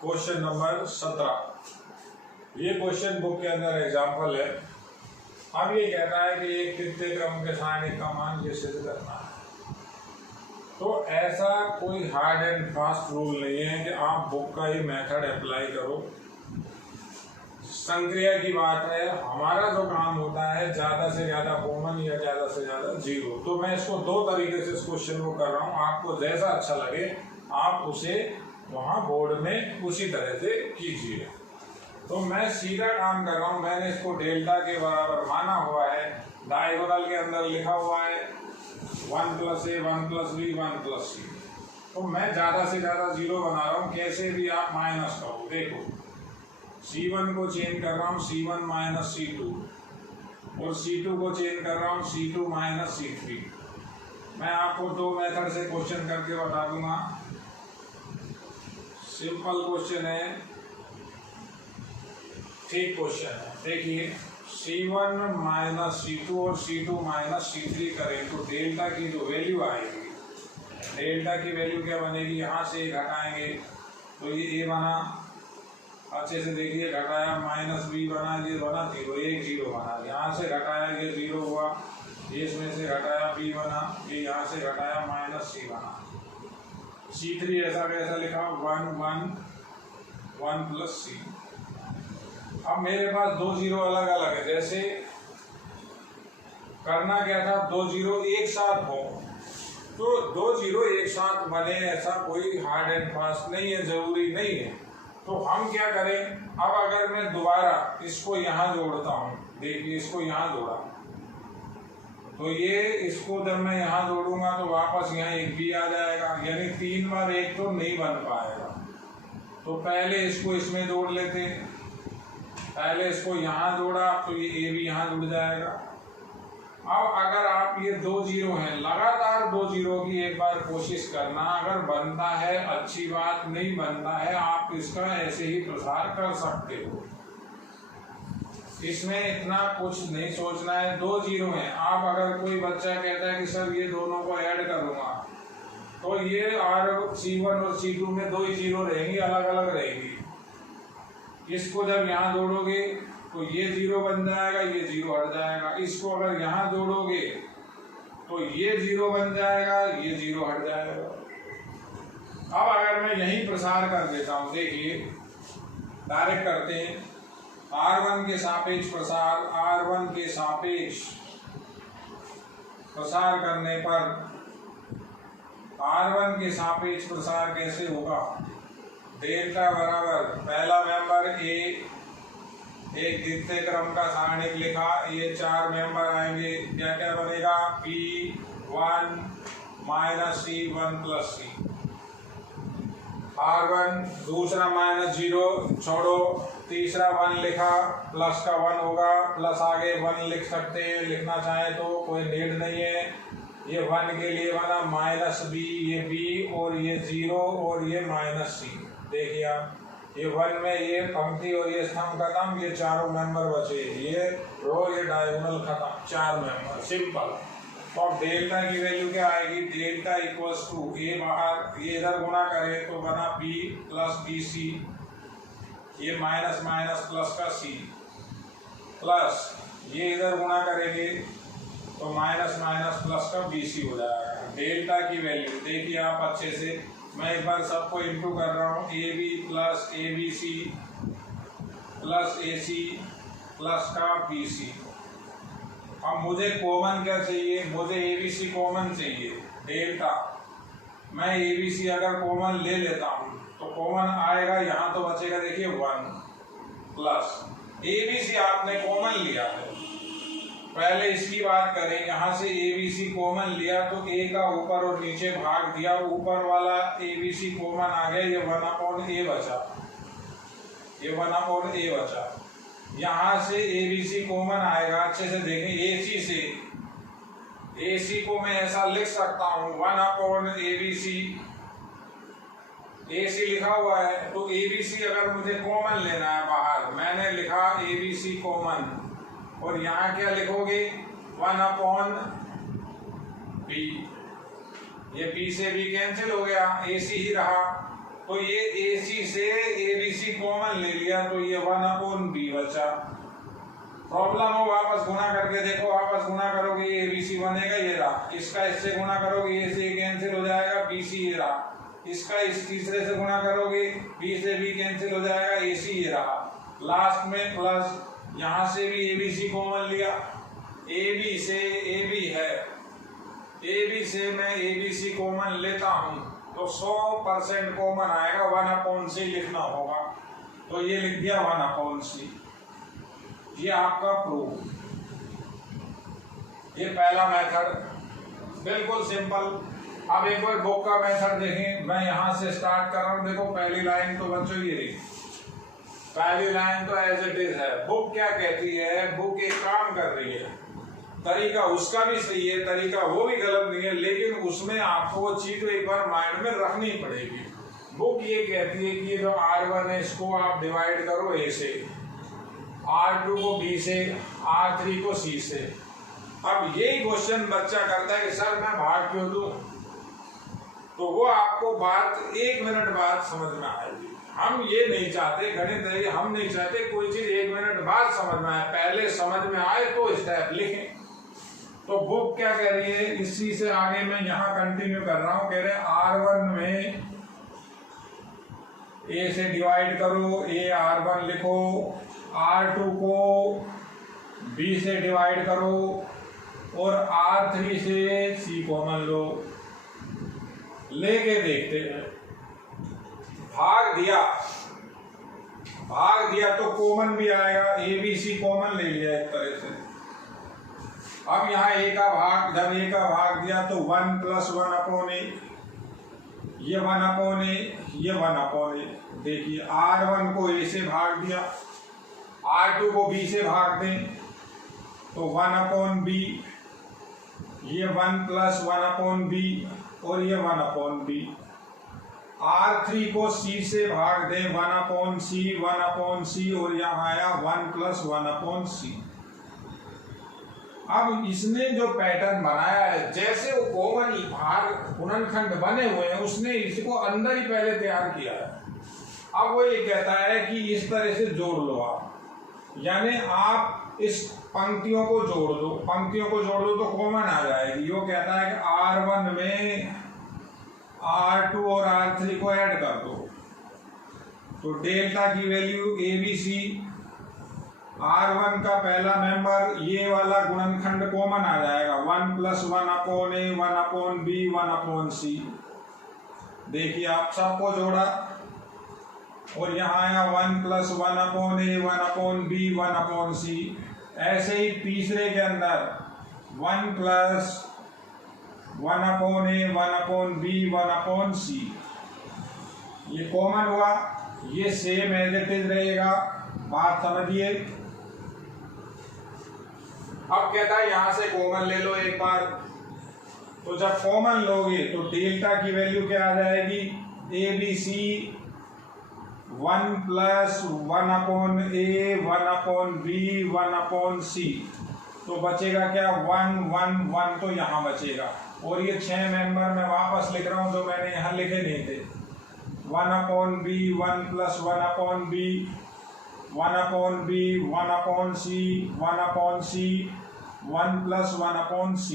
क्वेश्चन नंबर 17। ये क्वेश्चन बुक के अंदर एग्जाम्पल है। अब ये कहता है कि एक तृतीय क्रम के सारणिक का मान ये सिद्ध करना है। तो ऐसा कोई हार्ड एंड फास्ट रूल नहीं है कि आप बुक का ही मेथड अप्लाई करो। संक्रिया की बात है, हमारा जो काम होता है ज्यादा से ज्यादा कॉमन या ज्यादा से ज्यादा 0। तो मैं इसको 2 तरीके से इस क्वेश्चन को कर रहा हूँ, आपको जैसा अच्छा लगे आप उसे वहां बोर्ड में उसी तरह से कीजिए। तो मैं सीधा काम कर रहा हूँ, मैंने इसको डेल्टा के बराबर माना हुआ है, डायगोनल के अंदर लिखा हुआ है 1 + A 1 + B 1 + C। तो मैं ज्यादा से ज्यादा 0 बना रहा हूँ, कैसे भी आप माइनस करो। देखो C1 को चेंज कर रहा हूँ C1 - C2, और C2 को चेंज कर रहा हूँ C2 - C3। मैं आपको 2 मेथड से क्वेश्चन करके बता दूंगा। सिंपल क्वेश्चन है, ठीक क्वेश्चन है। देखिए C1 - C2 और C2 - C3 करें तो डेल्टा की जो वैल्यू आएगी, डेल्टा की वैल्यू क्या बनेगी, यहाँ से घटाएंगे तो ये A बना, अच्छे से देखिए घटाया, -B बना, ये बना 0, 1 0 बना, यहाँ से घटाया ये 0 हुआ, इसमें से घटाया B बना, ये यहाँ से घटाया -C बना। C3 ऐसा कैसा लिखा 1 1 1 + C। अब मेरे पास 2 0 अलग अलग है, जैसे करना क्या था, 2 0 एक साथ हो, तो 2 0 एक साथ बने ऐसा कोई हार्ड एंड फास्ट नहीं है, जरूरी नहीं है। तो हम क्या करें, अब अगर मैं दोबारा इसको यहाँ जोड़ता हूँ, देखिए इसको यहाँ जोड़ा, तो ये इसको जब मैं यहाँ जोड़ूंगा तो वापस यहाँ 1 भी आ जाएगा, यानी 3 बार 1 तो नहीं बन पाएगा। तो पहले इसको इसमें जोड़ लेते हैं, पहले इसको यहाँ जोड़ा तो ये A भी यहाँ जुड़ जाएगा। अब अगर आप ये 2 0 हैं, लगातार 2 0 की एक बार कोशिश करना, अगर बनता है अच्छी बात, नहीं बनता है आप इसका ऐसे ही प्रसार कर सकते हो। इसमें इतना कुछ नहीं सोचना है, 2 0 हैं। आप अगर कोई बच्चा कहता है कि सर ये दोनों को ऐड करूंगा, तो ये और C1 और C2 में 2 ही 0 रहेंगी, अलग अलग रहेंगी। इसको जब यहाँ जोड़ोगे तो ये 0 बन जाएगा, ये 0 हट जाएगा। इसको अगर यहाँ जोड़ोगे तो ये 0 बन जाएगा, ये 0 हट जाएगा। अब अगर मैं यहीं प्रसार कर देता हूँ, देखिए डायरेक्ट करते हैं। R1 के सापेक्ष प्रसार, R1 के सापेक्ष प्रसार करने पर R1 के सापेक्ष प्रसार कैसे होगा? डेल्टा बराबर पहला मेंबर ए, एक द्वितीय क्रम का सारणिक लिखा, ये 4 मेंबर आएंगे, क्या क्या बनेगा? P1 minus C1 plus C। R1 दूसरा माइनस 0 छोड़ो, तीसरा 1 लिखा, प्लस का 1 होगा, प्लस आगे 1 लिख सकते हैं, लिखना चाहे तो कोई नीड नहीं है। ये 1 के लिए बना माइनस B, ये B और ये 0 और ये माइनस C। देखिए आप, ये 1 में ये पंक्ति और ये स्तंभ खत्म, ये चारों मेंबर बचे, ये रो ये डायगोनल खत्म, 4 मेंबर, सिंपल। तो अब डेल्टा की वैल्यू क्या आएगी? डेल्टा इक्वल्स टू ए बाहर, ये इधर गुणा करें तो बना B प्लस BC, ये माइनस माइनस प्लस का C, प्लस ये इधर गुणा करेंगे तो माइनस माइनस प्लस का BC हो जाएगा। डेल्टा की वैल्यू देखिए आप अच्छे से, मैं एक बार सबको इंटू कर रहा हूँ, AB plus ABC plus AC plus का BC। अब मुझे कॉमन क्या चाहिए? मुझे ABC कॉमन चाहिए, डेल्टा। मैं ABC अगर कॉमन ले लेता हूँ तो कॉमन आएगा, यहाँ तो बचेगा देखिए 1 प्लस ABC आपने कॉमन लिया है। पहले इसकी बात करें, यहाँ से ABC कॉमन लिया तो A का ऊपर और नीचे भाग दिया, ऊपर वाला ABC कॉमन आ गया, ये 1/A बचा, ये 1/A बचा। यहाँ से ABC कॉमन आएगा, अच्छे से देखें, AC से AC को मैं ऐसा लिख सकता हूँ 1/ABC, AC लिखा हुआ है, तो ABC अगर मुझे कॉमन लेना है बाहर, मैंने लिखा ABC कॉमन, और यहाँ क्या लिखोगे? 1/B। ये B से B कैंसिल हो गया, AC ही रहा, तो ये AC से ABC कॉमन ले लिया, तो ये 1/B बचा। प्रॉब्लम हो वापस गुणा करके देखो, वापस गुणा करोगे ये ABC बनेगा, ये रहा, इसका इससे गुणा करोगे ये से कैंसिल हो जाएगा, BC ये रहा, इसका इस तीसरे से गुणा करोगे B से B कैंसिल हो जाएगा, AC ये रहा, लास्ट में प्लस, यहाँ से भी ABC कॉमन लिया, AB से AB है, AB से मैं ABC कॉमन लेता हूँ तो 100% कॉमन आएगा, 1/C लिखना होगा, तो ये लिख दिया 1/C। ये आपका प्रूफ, ये पहला मेथड बिल्कुल सिंपल। अब एक बार बुक का मेथड देखें, मैं यहाँ से स्टार्ट कर रहा हूँ, देखो पहली लाइन तो बच्चों ये रही, पहली लाइन तो एज इट इज है। बुक क्या कहती है? बुक एक काम कर रही है, तरीका उसका भी सही है, तरीका वो भी गलत नहीं है, लेकिन उसमें आपको वो चीज एक बार माइंड में रखनी पड़ेगी। बुक ये कहती है कि ये जो R1 है इसको आप डिवाइड करो A से, R2 को B से, R3 को C से। अब यही क्वेश्चन बच्चा करता है कि सर मैं भाग क्यों दूं, तो वो आपको बात 1 मिनट बाद समझ में आएगी। हम ये नहीं चाहते, गणित है, हम नहीं चाहते कोई चीज 1 मिनट बाद समझ में आए, पहले समझ में आए तो स्टेप लिखें। तो बुक क्या कह रही है, इसी से आगे मैं यहाँ कंटिन्यू कर रहा हूँ, कह रहे R1 में A से डिवाइड करो, A R1 लिखो, R2 को B से डिवाइड करो और R3 से C कॉमन लो। लेके देखते हैं, भाग दिया तो कॉमन भी आएगा, ABC कॉमन ले लिया एक तरह से। अब यहाँ A का भाग, जब A का भाग दिया तो 1 + 1/A, ये 1/A, ये 1/A। देखिए R1 को A से भाग दिया, R2 को B से भाग दें तो 1/B, ये 1 + 1/B और ये 1/B। R3 को C से भाग दें, 1/C और यहाँ आया 1 + 1/C। अब इसने जो पैटर्न बनाया है, जैसे वो कॉमन भाग गुणनखंड बने हुए हैं, उसने इसको अंदर ही पहले तैयार किया है। अब वो ये कहता है कि इस तरह से जोड़ लो आप, यानी आप इस पंक्तियों को जोड़ दो, तो कॉमन आ जाएगी। वो कहता है कि R1 में R2 और R3 को ऐड कर दो, तो डेल्टा की वैल्यू ABC, R1 का पहला मेंबर ये वाला गुणनखंड कॉमन आ जाएगा 1 + 1/a 1/b 1/c। देखिए आप सबको जोड़ा और यहाँ आया 1 + 1/a 1/b 1/c। ऐसे ही तीसरे के अंदर 1 + 1/a 1/b 1/c, ये कॉमन हुआ, ये सेम एज इट इज रहेगा। बात समझिए। अब कहता है यहां से कॉमन ले लो एक बार, तो जब कॉमन लोगे तो डेल्टा की वैल्यू क्या आ जाएगी, ABC 1 + 1/a 1/b 1/c। तो बचेगा क्या 1 1 1, तो यहाँ बचेगा। और ये 6 मेंबर मैं वापस लिख रहा हूं जो मैंने यहाँ लिखे नहीं थे। 1/b 1 + 1/b 1/b 1/c 1/c 1 + 1/c।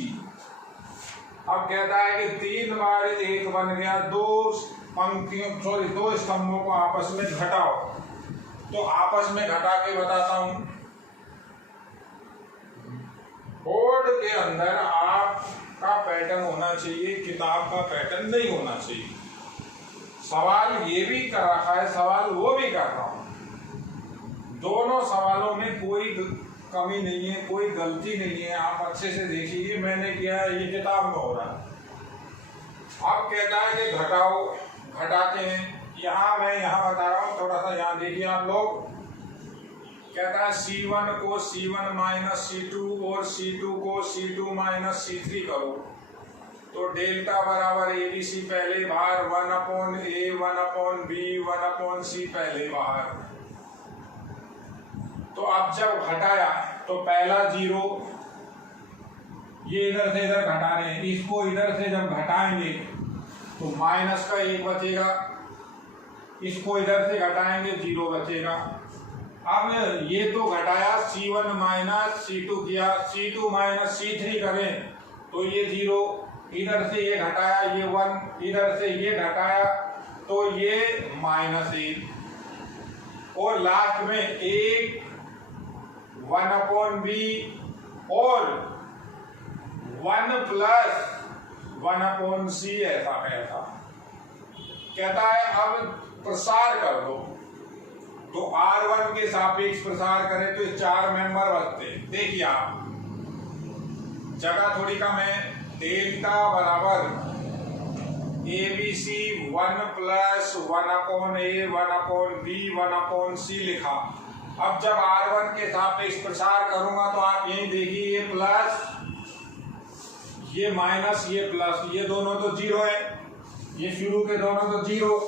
अब कहता है कि 3 बार 1 बन गया, दो स्तंभों को आपस में घटाओ। तो आपस में घटा के बताता हूं। बोर्ड के अंदर आपका पैटर्न होना चाहिए, किताब का पैटर्न नहीं होना चाहिए। सवाल ये भी कर रखा है, सवाल वो भी कर रहा हूं। दोनों सवालों में कोई कमी नहीं है, कोई गलती नहीं है। आप अच्छे से देखिए, मैंने किया है, ये किताब में हो रहा है। अब कहता है कि घटाओ, घटाते हैं। यहाँ मैं यहाँ बता रहा हूँ, थोड़ा सा यहाँ देखिए आप लोग। कहता है C1 को C1 - C2 और C2 को C2 - C3 करो। तो डेल्टा बराबर ABC पहले बार 1/a 1/b 1/c पहले बार। तो अब जब घटाया तो पहला 0, ये इधर से इधर घटा रहे हैं, इसको इधर से जब घटाएंगे तो माइनस का 1 बचेगा, इसको इधर से घटाएंगे 0 बचेगा। अब ये तो घटाया, C1 - C2 किया, C2 - C3 करें तो ये 0, इधर से ये घटाया ये 1, इधर से ये घटाया तो ये -1, और लास्ट में 1 1/b और 1 + 1/c ऐसा था। कहता है अब प्रसार कर दो। तो R1 के सापेक्ष प्रसार करें तो 4 मेंबर बचते। देखिए आप, जगह थोड़ी कम है। डेल्टा बराबर ABC 1 + 1/a 1/b 1/c लिखा। अब जब R1 के सापेक्ष प्रसार करूंगा तो आप यही देखिए, ये प्लस, ये माइनस, ये प्लस, ये दोनों तो 0 है, ये शुरू के दोनों तो 0,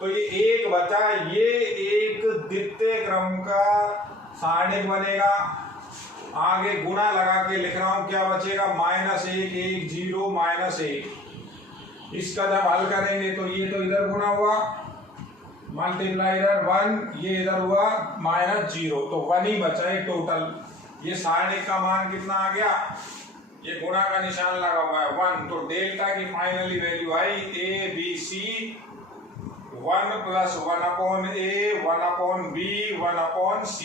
तो ये 1 बचा। ये एक द्वितीय क्रम का सारणिक बनेगा। आगे गुणा लगा के लिख रहा हूं, क्या बचेगा -1 1 0 -1। इसका जब हल करेंगे तो ये तो इधर गुणा हुआ, मल्टीप्लाई इधर 1, ये इधर हुआ -0, तो 1 ही बचा है टोटल। ये सारणिक का मान कितना आ गया, ये गुणा का निशान लगा हुआ है 1। तो डेल्टा की फाइनली वैल्यू आई ABC 1 + 1/a 1/b 1/c।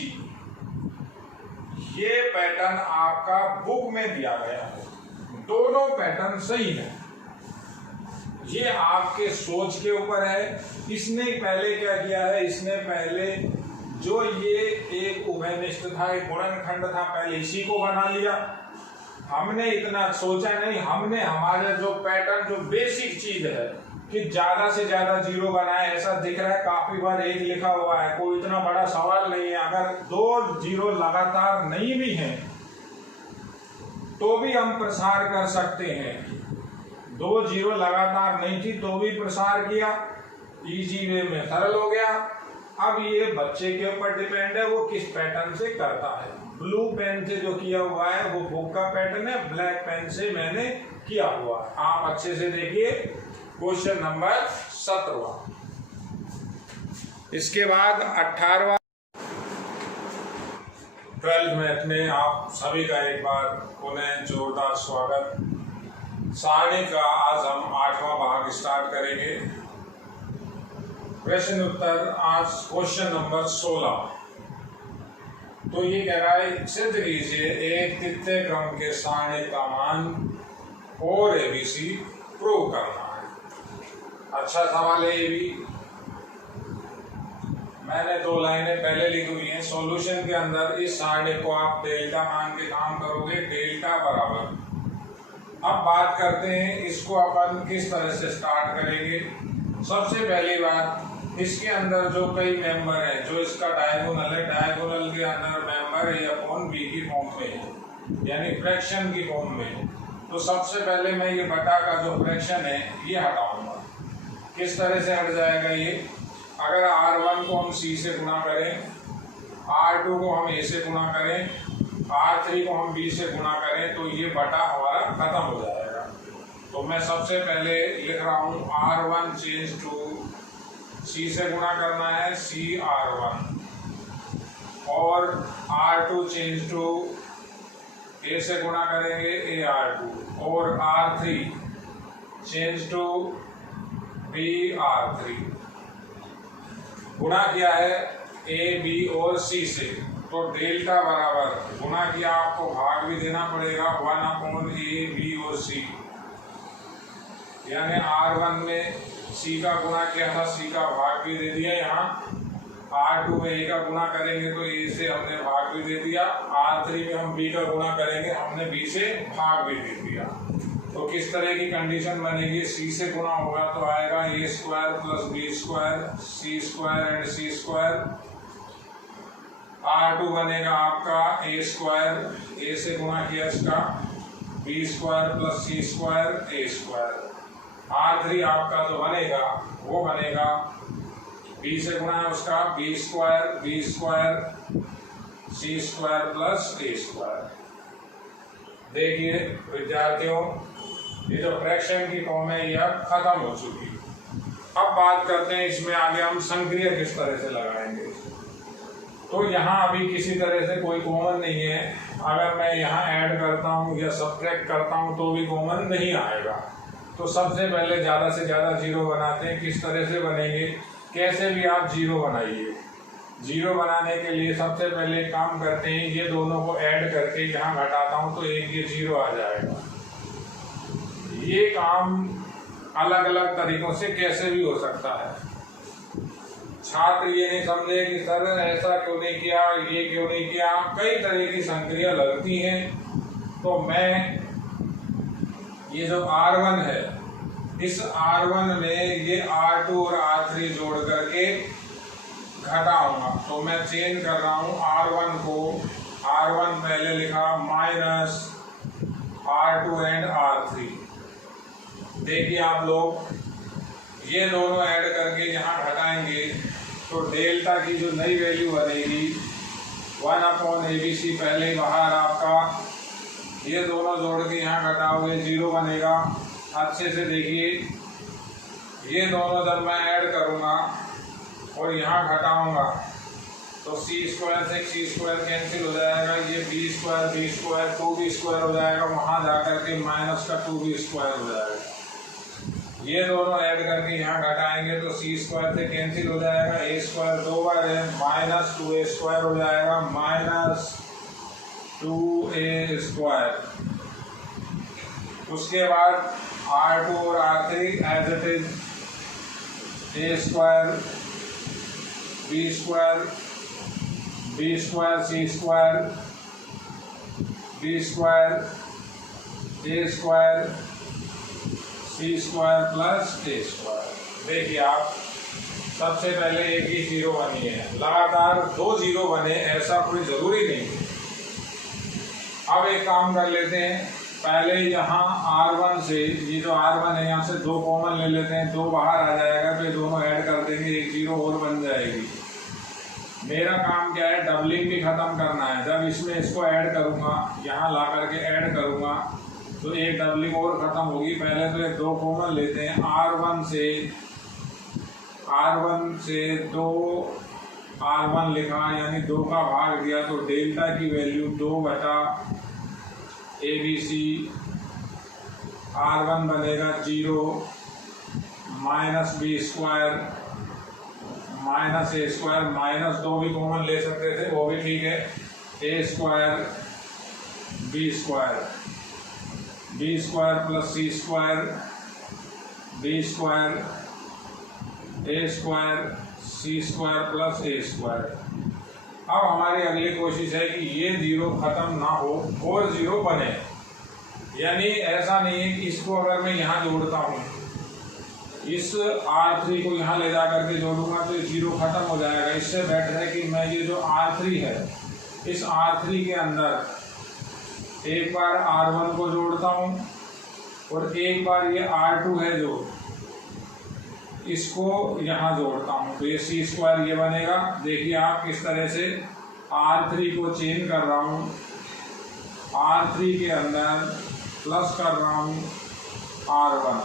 ये पैटर्न आपका बुक में दिया गया है, दोनों पैटर्न सही है। ये आपके सोच के ऊपर है। इसने पहले क्या किया है, इसने पहले जो ये एक उभयनिष्ठ था, एक गुणनखंड था, पहले इसी को बना लिया। हमने इतना सोचा नहीं, हमने हमारे जो पैटर्न, जो बेसिक चीज है कि ज्यादा से ज्यादा 0 बनाए, ऐसा दिख रहा है काफी बार 1 लिखा हुआ है, कोई इतना बड़ा सवाल नहीं है। अगर 2 0 लगातार नहीं भी हैं तो भी हम प्रसार कर सकते हैं। 2 0 लगातार नहीं थी तो भी प्रसार किया, इजी वे में सरल हो गया। अब ये बच्चे के ऊपर डिपेंड है, वो किस पैटर्न से करता है। ब्लू पेन से जो किया हुआ है वो बुक का पैटर्न है, ब्लैक पेन से मैंने किया हुआ। आप अच्छे से देखिए क्वेश्चन नंबर 17। इसके बाद 18वां 12th मैथ में आप सभी का एक बार पुनः जोरदार स्वागत। सारणी का आज हम 8वां भाग स्टार्ट करेंगे। प्रश्न उत्तर आज क्वेश्चन नंबर 16। तो ये कह रहा है सिद्ध कीजिए एक तृतीय क्रम के सारणी का मान और एबीसी प्रूव करना है। अच्छा सवाल है ये भी। मैंने 2 लाइनें पहले लिखी हुई हैं। सॉल्यूशन के अंदर इस सारणी को आप डेल्टा मान के काम करोगे, डेल्टा बराबर। अब बात करते हैं इसको अपन किस तरह से स्टार्ट करेंगे। सबसे पहली बात, इसके अंदर जो कई मेंबर हैं, जो इसका डायगोनल है, डायगोनल के अंदर मेंबर ए अपॉन बी की फॉर्म में है, यानी फ्रैक्शन की फॉर्म में है। तो सबसे पहले मैं ये बटा का जो फ्रैक्शन है ये हटाऊंगा। किस तरह से हट जाएगा ये? अगर R1 को हम C से गुणा करें, R2 को हम A से गुणा करें, R3 को हम B से गुणा करें, तो ये बटा हमारा खत्म हो जाएगा। तो मैं सबसे पहले लिख रहा हूँ R1 चेंज टू C से गुणा करना है CR1, और R2 चेंज टू A से गुणा करेंगे AR2, और R3 चेंज टू BR3। गुणा किया है A, B और C से, तो डेल्टा बराबर गुणा किया, आपको भाग भी देना पड़ेगा 1 अपॉन A, B और C। यानी R1 में C का गुणा किया था, C का भाग भी दे दिया। यहाँ R2 में A का गुणा करेंगे तो A से हमने भाग भी दे दिया। R3 में हम B का गुणा करेंगे, हमने B से भाग भी दे दिया। तो किस तरह की कंडीशन बनेगी? C से गुणा होगा तो आएगा A square plus B square, C square and C square. R2 बनेगा आपका A स्क्वायर, A से गुणा किया इसका, B square plus C square, A square. R3 आपका जो बनेगा वो बनेगा B से गुणा है उसका, B square, C square plus A square. देखिए विद्यार्थियों, ये जो फ्रैक्शन की फॉर्म है यह खत्म हो चुकी। अब बात करते हैं इसमें आगे हम संक्रिया किस तरह से लगाएंगे। तो यहाँ अभी किसी तरह से कोई कॉमन नहीं है। अगर मैं यहाँ ऐड करता हूँ या सब्ट्रैक्ट करता हूँ तो भी कॉमन नहीं आएगा। तो सबसे पहले ज़्यादा से ज़्यादा जीरो बनाते हैं। किस तरह से बनेंगे? कैसे भी आप जीरो बनाइए। जीरो बनाने के लिए सबसे पहले काम करते हैं, ये दोनों को ऐड करके यहाँ घटाता हूँ तो एक ये जीरो आ जाएगा। ये काम अलग अलग तरीकों से कैसे भी हो सकता है। छात्र ये नहीं समझे कि सर ऐसा क्यों नहीं किया, ये क्यों नहीं किया। कई तरह की संक्रिया लगती हैं। तो मैं ये जो R1 है, इस R1 में ये R2 और R3 जोड़ करके घटाऊंगा। तो मैं चेंज कर रहा हूँ R1 को, R1 पहले लिखा माइनस R2 एंड R3। देखिए आप लोग, ये दोनों ऐड करके यहाँ घटाएंगे तो डेल्टा की जो नई वैल्यू बनेगी 1 अपॉन ABC पहले ही बाहर आपका, ये दोनों जोड़ के यहाँ घटाओगे जीरो बनेगा। अच्छे से देखिए, ये दोनों जब मैं ऐड करूँगा और यहाँ घटाऊँगा तो C स्क्वायर से C स्क्वायर कैंसिल हो जाएगा। ये B स्क्वायर 2B स्क्वायर हो जाएगा, वहाँ जाकर के माइनस का 2B स्क्वायर हो जाएगा। ये दोनों ऐड करके यहाँ घटाएंगे तो C स्क्वायर से कैंसिल हो जाएगा। A स्क्वायर 2 बार है, माइनस 2A स्क्वायर हो जाएगा, माइनस 2A स्क्वायर। उसके बाद R2 और R3 as it is, A square B square C square B square A square C square plus A square. देखिए आप, सबसे पहले एक ही जीरो बनी है, लगातार 2 जीरो बने ऐसा कोई जरूरी नहीं है। अब एक काम कर लेते हैं, पहले यहाँ R1 से, ये जो R1 है यहाँ से 2 कॉमन ले लेते हैं, 2 बाहर आ जाएगा तो ये दोनों ऐड कर देंगे, एक जीरो और बन जाएगी। मेरा काम क्या है? डबलिंग भी खत्म करना है। जब इसमें इसको ऐड करूँगा, यहाँ ला करके ऐड करूँगा तो एक डबलिंग और खत्म होगी। पहले तो ये 2 कॉमन लेते हैं, R1 से 2 R1 लिखा, यानी 2 का भाग दिया तो डेल्टा की वैल्यू 2 बटा ABC, R1 बनेगा 0 minus B square minus a square, minus 2 भी कॉमन ले सकते थे, वो भी ठीक है। A square B square, B square plus C square, B square A square C square plus A square. अब हमारी अगली कोशिश है कि ये जीरो खत्म ना हो और जीरो बने, यानी ऐसा नहीं है कि इसको अगर मैं यहाँ जोड़ता हूँ, इस R3 को यहाँ ले जा करके जोड़ूंगा तो ये जीरो खत्म हो जाएगा। इससे बेटर है कि मैं ये जो R3 है, इस R3 के अंदर एक बार R1 को जोड़ता हूँ और एक बार ये R2 है जो, इसको यहाँ जोड़ता हूँ, तो ये सी स्क्वायर ये बनेगा। देखिए आप किस तरह से R3 को चेंज कर रहा हूँ, R3 के अंदर प्लस कर रहा हूँ R1,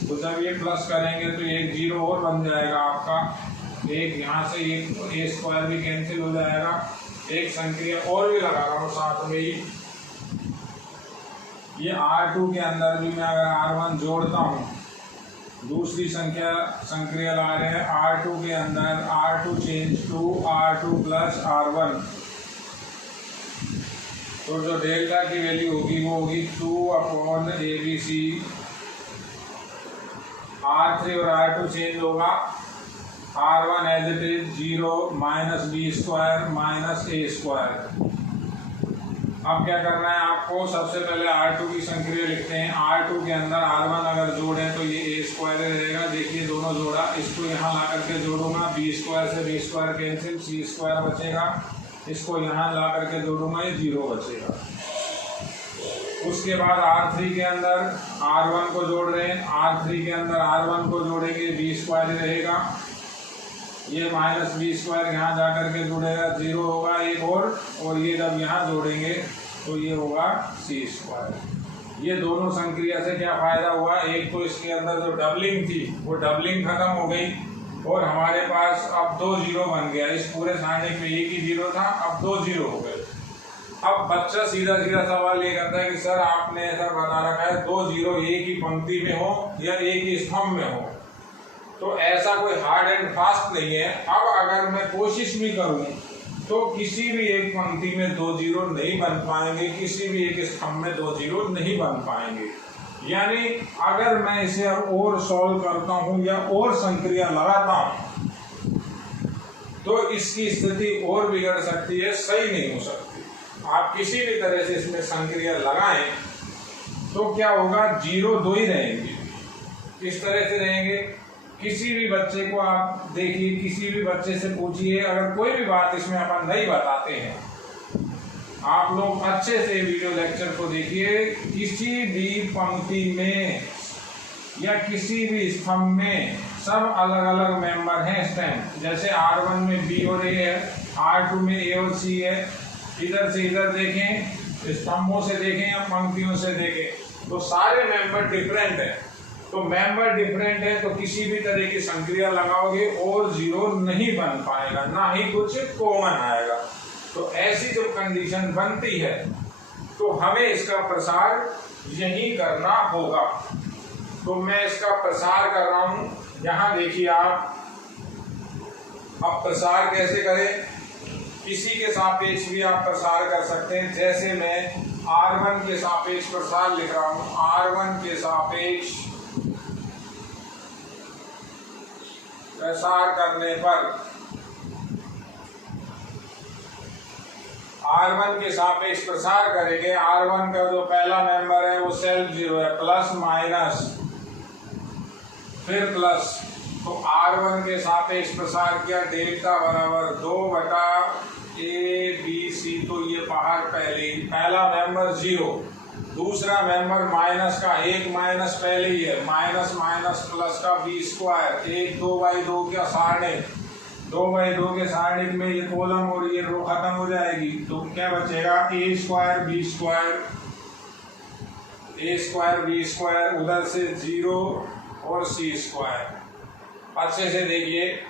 तो जब ये प्लस करेंगे तो एक जीरो और बन जाएगा आपका, एक यहाँ से एक ए स्क्वायर भी कैंसिल हो जाएगा, एक संक्रिया और भी लगा रहा हूँ साथ में ही। ये R2 के अंदर भी मैं अगर R1 जोड़ता हूँ, दूसरी संक्रिया ला रहे हैं R2 के अंदर, R2 change to R2 plus R1, तो जो डेल्टा की वैल्यू होगी वो होगी 2/ABC। R3 और R2 चेंज होगा, R1 as it is 0 minus B square minus a square. अब क्या करना है आपको, सबसे पहले R2 की संक्रिया लिखते हैं। R2 के अंदर R1 अगर जोड़ें तो ये ए स्क्वायर रहेगा, देखिए दोनों जोड़ा, इसको यहाँ ला करके जोड़ूंगा, बी स्क्वायर से बी स्क्वायर कैंसिल, सी स्क्वायर बचेगा, इसको यहाँ ला करके जोड़ूंगा, ये जीरो बचेगा। उसके बाद R3 के अंदर R1 को जोड़ रहे हैं, R3 के अंदर R1 को जोड़ेंगे, बी स्क्वायर रहेगा, ये माइनस बी स्क्वायर यहाँ जा करके जुड़ेगा, जीरो होगा एक और ये जब यहाँ जोड़ेंगे तो ये होगा सी स्क्वायर। ये दोनों संक्रिया से क्या फायदा हुआ, एक तो इसके अंदर जो डबलिंग थी वो डबलिंग खत्म हो गई और हमारे पास अब 2 जीरो बन गया। इस पूरे सारणी में एक ही जीरो था, अब 2 जीरो हो गए। अब बच्चा सीधा सीधा सवाल ये करता है कि सर आपने ऐसा बता रखा है 2 जीरो एक ही पंक्ति में हो या एक ही स्तंभ में हो, तो ऐसा कोई हार्ड एंड फास्ट नहीं है। अब अगर मैं कोशिश भी करूं तो किसी भी एक पंक्ति में 2 जीरो नहीं बन पाएंगे, किसी भी एक स्तंभ में 2 जीरो नहीं बन पाएंगे। यानी अगर मैं इसे अब और सॉल्व करता हूं या और संक्रिया लगाता हूं तो इसकी स्थिति और बिगड़ सकती है, सही नहीं हो सकती। आप किसी भी तरह से इसमें संक्रिया लगाएं तो क्या होगा, जीरो 2 ही रहेंगे। किस तरह से रहेंगे, किसी भी बच्चे को आप देखिए, किसी भी बच्चे से पूछिए, अगर कोई भी बात इसमें अपन नहीं बताते हैं, आप लोग अच्छे से वीडियो लेक्चर को देखिए, किसी भी पंक्ति में या किसी भी स्तंभ में सब अलग अलग मेंबर हैं स्टैंड। जैसे R1 में B और A है, R2 में A और C है, इधर से इधर देखें, स्तंभों से देखें या पंक्तियों से देखें तो सारे मेंबर डिफरेंट है। तो मेंबर डिफरेंट है तो किसी भी तरह की संक्रिया लगाओगे और जीरो नहीं बन पाएगा, ना ही कुछ कॉमन आएगा। तो ऐसी जब कंडीशन बनती है तो हमें इसका प्रसार यही करना होगा। तो मैं इसका प्रसार कर रहा हूं, यहां देखिए आप। अब प्रसार कैसे करें, किसी के सापेक्ष भी आप प्रसार कर सकते हैं। जैसे मैं R1 के सापेक्ष प्रसार लिख रहा हूं, R1 के सापेक्ष प्रसार करने पर R1 के सापेक्ष प्रसार करेंगे। R1 का जो पहला मेंबर है वो सेल्फ जीरो है, प्लस माइनस फिर प्लस, तो R1 के सापेक्ष प्रसार किया, डेल्टा बराबर 2/ABC। तो ये बाहर पहला मेंबर जीरो, दूसरा मेंबर माइनस का, एक माइनस पहले ही है, माइनस माइनस प्लस का बी स्क्वायर, एक 2/2 का सारणी, 2/2 के सारणी में ये कॉलम और ये रो खत्म हो जाएगी। तो क्या बचेगा, ए square B square, A square B square, उधर से जीरो और सी स्क्वायर। अच्छे से देखिए,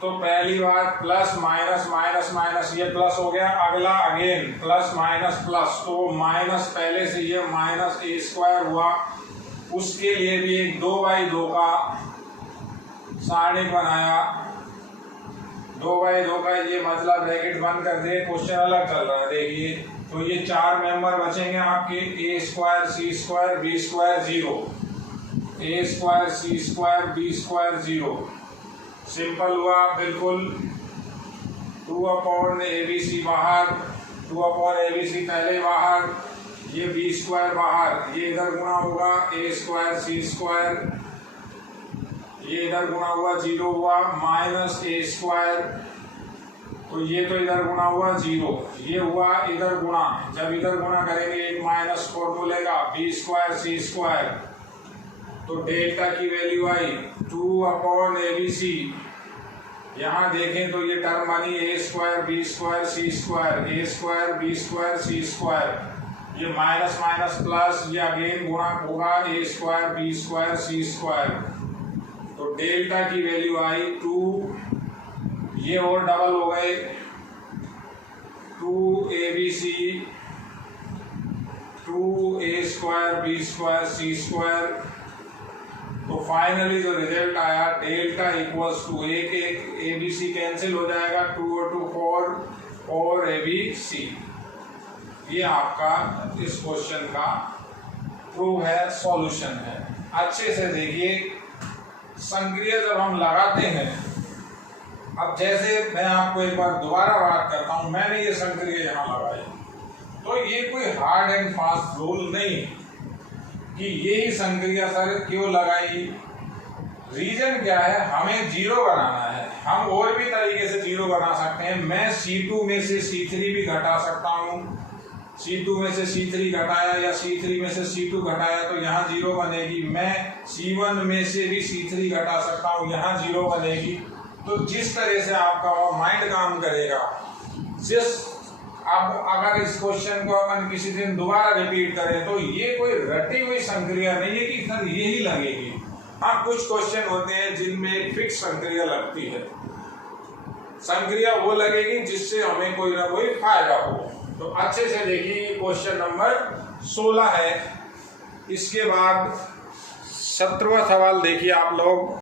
तो पहली बार प्लस माइनस माइनस माइनस, ये प्लस हो गया, अगला अगेन प्लस माइनस प्लस, तो माइनस पहले से ये माइनस ए स्क्वायर हुआ, उसके लिए भी एक 2/2 का सारणी बनाया, 2/2 का ये मतलब ब्रैकेट बंद कर दे, क्वेश्चन अलग चल रहा है। देखिए तो ये 4 मेंबर बचेंगे आपके, a square c square b square 0, a square c square b square 0। Simple हुआ बिल्कुल। 2/abc बाहर, 2/abc पहले बाहर, ये b स्क्वायर बाहर, ये इधर गुणा होगा a स्क्वायर c स्क्वायर, ये इधर गुणा हुआ 0 हुआ, माइनस a स्क्वायर, तो ये तो इधर गुणा हुआ 0, ये हुआ इधर गुणा, जब इधर गुणा करेंगे एक माइनस फॉर्मूले का b स्क्वायर c स्क्वायर, तो डेल्टा की वैल्यू आई 2/abc। यहाँ देखें तो ये टर्म बनी a square b square c square, a square b square c square, ये माइनस माइनस प्लस, ये अगेन गुणा होगा a square b square c square, तो डेल्टा की वैल्यू आई 2, ये और डबल हो गए 2abc 2a square b square c square. तो फाइनली जो रिजल्ट आया डेल्टा इक्वल्स टू एक abc कैंसिल हो जाएगा, 2 और 2 4 और abc। ये आपका इस क्वेश्चन का प्रूव है, सॉल्यूशन है। अच्छे से देखिए, संक्रिया जब हम लगाते हैं, अब जैसे मैं आपको एक बार दोबारा बात करता हूं, मैंने ये संक्रिया यहाँ लगाई, तो ये कोई हार्ड एंड फास्ट रूल नहीं कि यही संक्रिया सर क्यों लगाई। रीजन क्या है, हमें जीरो बनाना है। हम और भी तरीके से जीरो बना सकते हैं। मैं C2 में से C3 भी घटा सकता हूँ, C2 में से C3 घटाया या C3 में से C2 घटाया तो यहाँ जीरो बनेगी। मैं C1 में से भी C3 घटा सकता हूँ, यहाँ जीरो बनेगी। तो जिस तरह से आपका माइंड काम करेगा, अब अगर इस क्वेश्चन को अपन किसी दिन दोबारा रिपीट करें तो ये कोई रटी हुई संक्रिया नहीं है कि सर यही लगेगी। हाँ, कुछ क्वेश्चन होते हैं जिनमें एक फिक्स संक्रिया लगती है। संक्रिया वो लगेगी जिससे हमें कोई ना कोई फायदा हो। तो अच्छे से देखिए, क्वेश्चन नंबर 16 है। इसके बाद 17वां सवाल देखिए आप लोग।